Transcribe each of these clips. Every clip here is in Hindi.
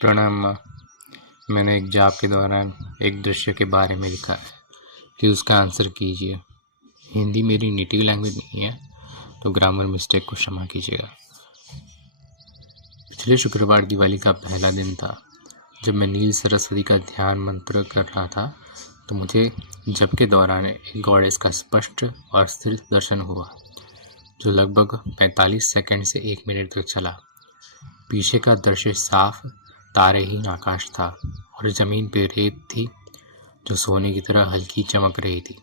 प्रणाम माँ। मैंने एक जाप के दौरान एक दृश्य के बारे में लिखा है कि उसका आंसर कीजिए। हिंदी मेरी नेटिव लैंग्वेज नहीं है तो ग्रामर मिस्टेक को क्षमा कीजिएगा। पिछले शुक्रवार दिवाली का पहला दिन था। जब मैं नील सरस्वती का ध्यान मंत्र कर रहा था तो मुझे जप के दौरान एक गॉडेस का स्पष्ट और स्थिर दर्शन हुआ, जो लगभग 45 सेकंड से 1 मिनट तक चला। पीछे का दृश्य साफ तारेहीन आकाश था और जमीन पे रेत थी जो सोने की तरह हल्की चमक रही थी।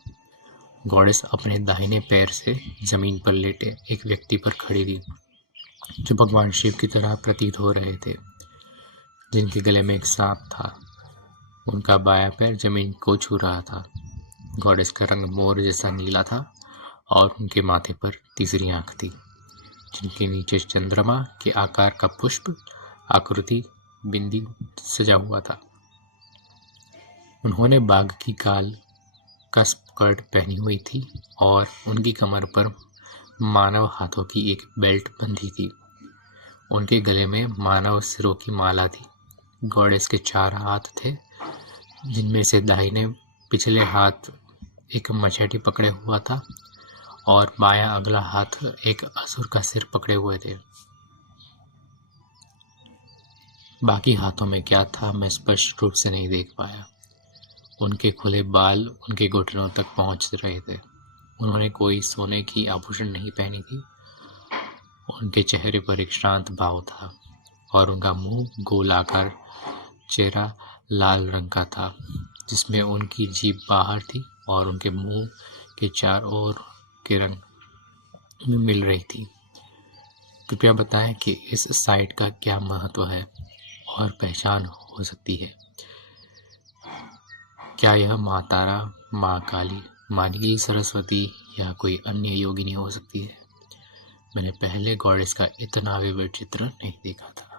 गॉडेस अपने दाहिने पैर से जमीन पर लेटे एक व्यक्ति पर खड़ी थी, जो भगवान शिव की तरह प्रतीत हो रहे थे, जिनके गले में एक सांप था। उनका बायां पैर जमीन को छू रहा था। गॉडेस का रंग मोर जैसा नीला था और उनके माथे पर तीसरी आंख थी, जिनके नीचे चंद्रमा के आकार का पुष्प आकृति बिंदी सजा हुआ था। उन्होंने बाघ की काल का स्कर्ट पहनी हुई थी और उनकी कमर पर मानव हाथों की एक बेल्ट बंधी थी। उनके गले में मानव सिरों की माला थी। गॉडेस के 4 हाथ थे, जिनमें से दाहिने पिछले हाथ एक मछेटी पकड़े हुआ था और बायां अगला हाथ एक असुर का सिर पकड़े हुए थे। बाकी हाथों में क्या था मैं स्पष्ट रूप से नहीं देख पाया। उनके खुले बाल उनके घुटनों तक पहुंच रहे थे। उन्होंने कोई सोने की आभूषण नहीं पहनी थी। उनके चेहरे पर एक शांत भाव था और उनका मुंह गोलाकार चेहरा लाल रंग का था, जिसमें उनकी जीभ बाहर थी और उनके मुंह के चारों ओर के रंग में मिल रही थी। कृपया बताएं कि इस साइट का क्या महत्व है और पहचान हो सकती है। क्या यह माँ तारा, माँ काली, माँ नील सरस्वती या कोई अन्य योगिनी हो सकती है? मैंने पहले गॉडेस का इतना विविध चित्र नहीं देखा था।